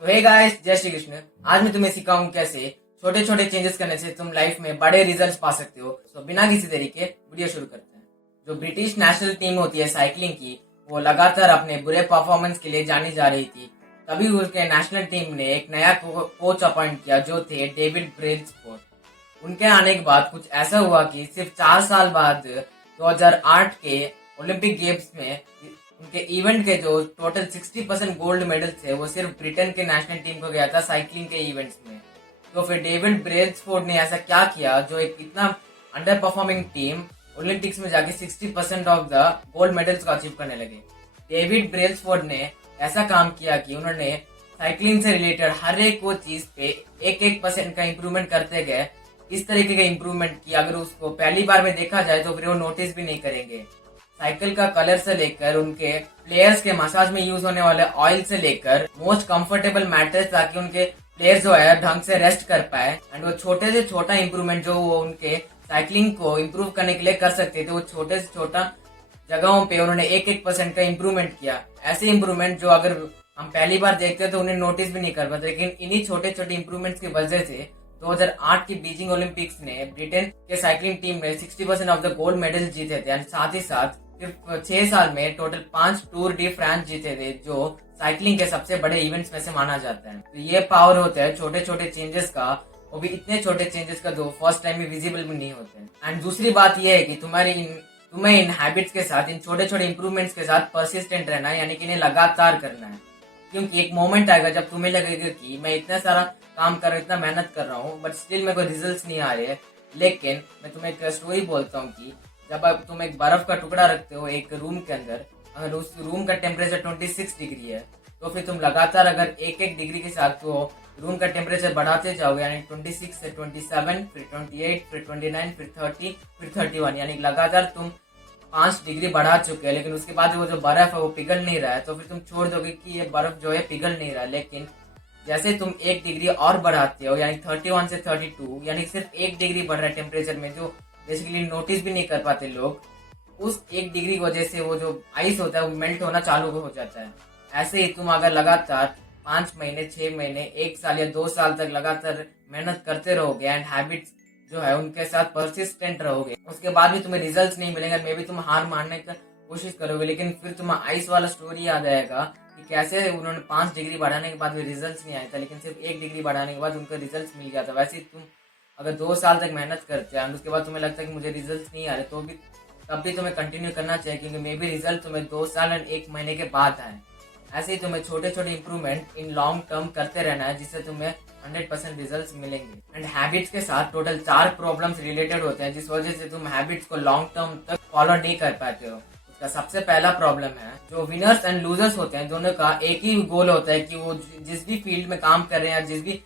तो hey guys, जय श्री कृष्ण। आज मैं तुम्हें सिखाऊं कैसे छोटे छोटे चेंजेस करने से तुम लाइफ में बड़े रिजल्ट्स पा सकते हो। तो बिना किसी देरी के वीडियो शुरू करते हैं। जो ब्रिटिश नेशनल टीम होती है साइकिलिंग की, वो लगातार अपने बुरे परफॉर्मेंस के लिए जानी जा रही थी। तभी उसके नेशनल टीम ने एक नया कोच अपॉइंट किया, जो थे डेविड ब्रेल्सफोर्ड। उनके आने के बाद कुछ ऐसा हुआ कि सिर्फ 4 साल बाद 2008 के ओलंपिक गेम्स में उनके इवेंट के जो टोटल 60% गोल्ड मेडल थे, वो सिर्फ ब्रिटेन के नेशनल टीम को गया था साइकिलिंग के इवेंट्स में। तो फिर डेविड ब्रेल्सफोर्ड ने ऐसा क्या किया जो एक इतना अंडर परफॉर्मिंग टीम ओलंपिक्स में जाके 60% ऑफ द गोल्ड मेडल्स को अचीव करने लगे। डेविड ब्रेल्सफोर्ड ने ऐसा काम किया कि उन्होंने साइकिलिंग से रिलेटेड हर एक वो चीज पे 1% का इम्प्रूवमेंट करते गए। इस तरीके का इम्प्रूवमेंट की अगर उसको पहली बार में देखा जाए तो फिर वो नोटिस भी नहीं करेंगे। साइकिल का कलर से लेकर उनके प्लेयर्स के मसाज में यूज होने वाले ऑयल से लेकर मोस्ट कंफर्टेबल मैट्रेस, ताकि उनके प्लेयर्स जो है ढंग से रेस्ट कर पाए। एंड वो छोटे से छोटा इंप्रूवमेंट जो वो उनके साइकिलिंग को इम्प्रूव करने के लिए कर सकते थे, वो छोटे से छोटा जगहों पे उन्होंने 1% का इम्प्रूवमेंट किया। ऐसे इम्प्रूवमेंट जो अगर हम पहली बार देखते हैं तो उन्हें नोटिस भी नहीं कर पाते, लेकिन इन्हीं छोटे छोटे इम्प्रूवमेंट्स की वजह से 2008 की बीजिंग ओलंपिक्स ने ब्रिटेन के साइकिलिंग टीम ने 60% ऑफ द गोल्ड मेडल जीते थे। साथ ही साथ सिर्फ 6 साल में टोटल 5 टूर डी फ्रांस जीते थे, जो साइकिलिंग के सबसे बड़े इवेंट्स में से माना जाता है। तो ये पावर होता है छोटे छोटे चेंजेस का, वो भी इतने छोटे चेंजेस का जो फर्स्ट टाइम में विजिबल भी नहीं होते हैं। एंड दूसरी बात ये है कि तुम्हें इन हैबिट्स के साथ, इन छोटे छोटे इंप्रूवमेंट्स के साथ परसिस्टेंट रहना है, यानी कि इन्हें लगातार करना है। क्योंकि एक मोमेंट आएगा जब तुम्हें लगेगा कि मैं इतना सारा काम कर रहा हूँ, इतना मेहनत कर रहा हूँ, बट स्टिल मेरे को रिजल्ट्स नहीं आ रहे हैं। लेकिन मैं तुम्हें एक स्टोरी बोलता हूँ कि जब तुम एक बर्फ का टुकड़ा रखते हो एक रूम के अंदर, अगर उस रूम का टेम्परेचर 26 डिग्री है, तो फिर तुम लगातार अगर एक डिग्री के साथ तो रूम का टेम्परेचर बढ़ाते जाओगे, यानी 26 से 27, फिर 28, फिर 29, फिर 30, फिर 31, यानी लगातार तुम 5 डिग्री बढ़ा चुके हैं। लेकिन उसके बाद वो जो बर्फ है वो पिघल नहीं रहा है, तो फिर तुम छोड़ दोगे कि ये बर्फ जो है पिघल नहीं रहा है। लेकिन जैसे तुम 1 डिग्री और बढ़ाते हो, यानी 31 से 32, यानी सिर्फ 1 डिग्री बढ़ रहा है टेम्परेचर में, जो बेसिकली नोटिस भी नहीं कर पाते लोग। उस 1 डिग्री की वजह से वो जो आइस होता है वो मेल्ट होना चालू हो जाता है। ऐसे ही तुम अगर लगातार 5 महीने, 6 महीने, 1 साल या 2 साल तक लगातार मेहनत करते रहोगे एंड हैबिट्स जो है उनके साथ परसिस्टेंट रहोगे, उसके बाद भी तुम्हें रिजल्ट्स नहीं मिलेंगे, मे भी तुम हार मारने की कोशिश करोगे। लेकिन फिर तुम्हें आइस वाला स्टोरी याद आएगा कि कैसे उन्होंने 5 डिग्री बढ़ाने के बाद भी रिजल्ट्स नहीं आया था, लेकिन सिर्फ 1 डिग्री बढ़ाने के बाद उनको रिजल्ट्स मिल गया था। वैसे ही तुम अगर 2 साल तक मेहनत करते हैं उसके बाद तुम्हें लगता है कि मुझे रिजल्ट्स नहीं आ रहे, तो भी तब भी तुम्हें कंटिन्यू करना चाहिए, क्योंकि मे बी रिजल्ट तुम्हें 2 साल और 1 महीने के बाद आए। ऐसे ही तुम्हें छोटे छोटे इंप्रूवमेंट इन लॉन्ग टर्म करते रहना है, जिससे तुम्हें 100% रिजल्ट्स मिलेंगे। एंड हैबिट्स के साथ टोटल 4 प्रॉब्लम्स रिलेटेड होते हैं, जिस वजह से तुम हैबिट्स को लॉन्ग टर्म तक फॉलो नहीं कर पाते हो। उसका सबसे पहला प्रॉब्लम है, जो विनर्स एंड लूजर्स होते हैं दोनों का एक ही गोल होता है कि वो जिस भी फील्ड में काम कर रहे हैं, जिस भी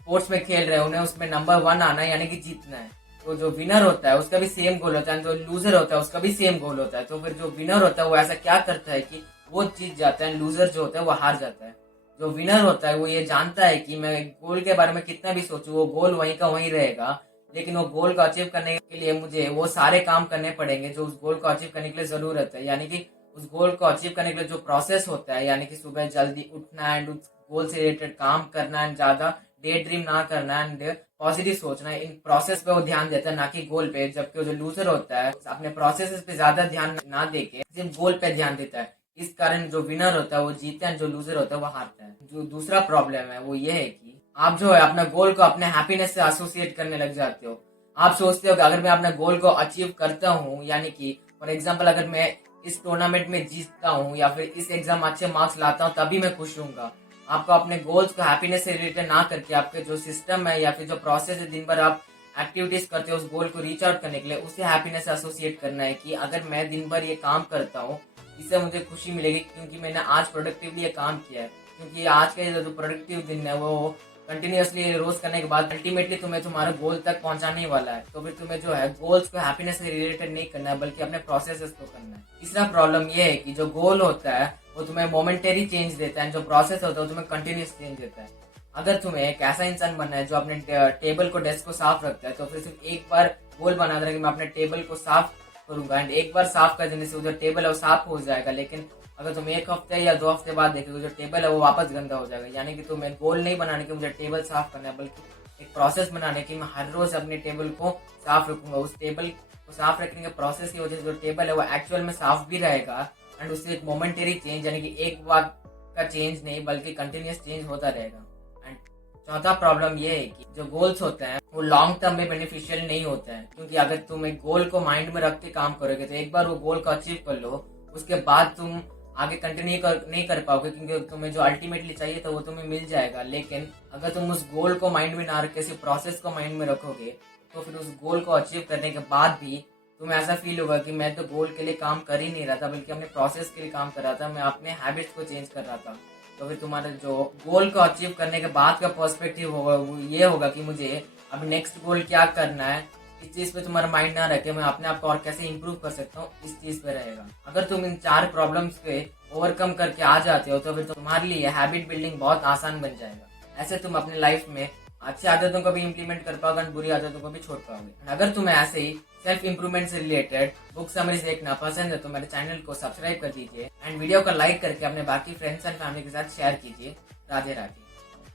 स्पोर्ट्स में खेल रहे हैं, उन्हें उसमें नंबर 1 आना है, यानी कि जीतना है। तो जो विनर होता है उसका भी सेम गोल होता है, जो लूजर होता है उसका भी सेम गोल होता है। तो फिर जो विनर होता है वो ऐसा क्या करता है कि वो जीत जाता है, लूजर जो होता है वो हार जाता है। जो विनर होता है वो ये जानता है कि मैं गोल के बारे में कितना भी सोचूं, वो गोल वहीं का वहीं रहेगा, लेकिन वो गोल को अचीव करने के लिए मुझे वो सारे काम करने पड़ेंगे जो उस गोल को अचीव करने के लिए जरूरत है। यानी कि उस गोल को अचीव करने के लिए जो प्रोसेस होता है, यानी कि सुबह जल्दी उठना एंड उस गोल से रिलेटेड काम करना एंड ज्यादा डे ड्रीम ना करना एंड पॉजिटिव सोचना, इन प्रोसेस पे वो ध्यान देता है, ना कि गोल पे। जबकि जो लूजर होता है अपने प्रोसेस पे ज्यादा ध्यान ना देके सिर्फ गोल पे ध्यान देता है। इस कारण जो विनर होता है वो जीतता है, जो लूजर होता है वो हारता है। जो दूसरा प्रॉब्लम है वो ये है कि आप जो है अपना गोल को अपने हैप्पीनेस से एसोसिएट करने लग जाते हो। आप सोचते हो कि अगर मैं अपने गोल को अचीव करता हूँ, यानी कि फॉर एग्जाम्पल अगर मैं इस टूर्नामेंट में जीतता हूँ या फिर इस एग्जाम में अच्छे मार्क्स लाता हूँ, तभी मैं खुश हूँगा। आपको अपने गोल्स को हैप्पीनेस से रिलेटेड ना करके आपके जो सिस्टम है या फिर जो प्रोसेस है, दिन भर आप एक्टिविटीज करते हो उस गोल को रीच आउट करने के लिए, उसे हैप्पीनेस से एसोसिएट करना है कि अगर मैं दिन भर ये काम करता हूँ इससे मुझे खुशी मिलेगी, क्योंकि मैंने आज प्रोडक्टिवली ये काम किया है। क्योंकि आज के जो प्रोडक्टिव दिन है वो कंटिन्यूअसली रोज करने के बाद अल्टीमेटली तुम्हें तुम्हारे गोल तक पहुंचाने वाला है। तो फिर तुम्हें जो है गोल्स को हैप्पीनेस से रिलेटेड नहीं करना है, बल्कि अपने प्रोसेसेस को करना है। तीसरा प्रॉब्लम ये है कि जो गोल होता है वो तुम्हें मोमेंटरी चेंज देता है, जो प्रोसेस होता है वो तुम्हें कंटिन्यूस चेंज देता है। अगर तुम्हें एक ऐसा इंसान बनना है जो अपने टेबल को, डेस्क को साफ रखता है, तो फिर सिर्फ एक बार गोल बना देना कि मैं अपने टेबल को साफ करूंगा एंड एक बार साफ कर देने से जो टेबल है वो साफ हो जाएगा। लेकिन अगर तुम 1 हफ्ते या 2 हफ्ते बाद देखोगे जो टेबल है वो वापस गंदा हो जाएगा। यानी कि तुम्हें गोल नहीं बनाने की मुझे टेबल साफ करना है, बल्कि एक प्रोसेस बनाने की मैं हर रोज अपने टेबल को साफ रखूंगा। उस टेबल को साफ रखने के प्रोसेस की वजह से जो टेबल है वो एक्चुअल में साफ भी रहेगा एंड उससे एक मोमेंटरी चेंज यानी कि एक बार का चेंज नहीं बल्कि कंटिन्यूस चेंज होता रहेगा। एंड चौथा प्रॉब्लम ये है कि जो गोल्स होते हैं वो लॉन्ग टर्म में बेनिफिशियल नहीं होते हैं, क्योंकि अगर तुम एक गोल को माइंड में रख के काम करोगे तो एक बार वो गोल को अचीव कर लो, उसके बाद तुम आगे कंटिन्यू नहीं कर पाओगे, क्योंकि तुम्हें जो अल्टीमेटली चाहिए तो वो तुम्हें मिल जाएगा। लेकिन अगर तुम उस गोल को माइंड में ना रख के सिर्फ प्रोसेस को माइंड में रखोगे तो फिर उस गोल को अचीव करने के बाद भी तुम्हें ऐसा फील होगा कि मैं तो गोल के लिए काम कर ही नहीं रहा था, बल्कि अपने प्रोसेस के लिए काम कर रहा था, मैं अपने हैबिट्स को चेंज कर रहा था। तो फिर तुम्हारा जो गोल को अचीव करने के बाद का पर्सपेक्टिव होगा वो ये होगा कि मुझे अब नेक्स्ट गोल क्या करना है, इस चीज पे तुम्हारा माइंड ना रखे, मैं अपने आप को और कैसे इंप्रूव कर सकता हूँ इस चीज पे रहेगा। अगर तुम इन 4 प्रॉब्लम्स पे ओवरकम करके आ जाते हो तो फिर तुम्हारे लिए हैबिट बिल्डिंग बहुत आसान बन जाएगा। ऐसे तुम अपने लाइफ में अच्छी आदतों को भी इम्प्लीमेंट कर पाओगे और बुरी आदतों को भी छोड़ पाओगे। अगर तुम्हें ऐसे ही सेल्फ इंप्रूवमेंट से रिलेटेड बुक समरीज देखना पसंद है तो मेरे चैनल को सब्सक्राइब कर दीजिए एंड वीडियो को लाइक करके अपने बाकी फ्रेंड्स एंड फैमिली के साथ शेयर कीजिए। राधे राधे।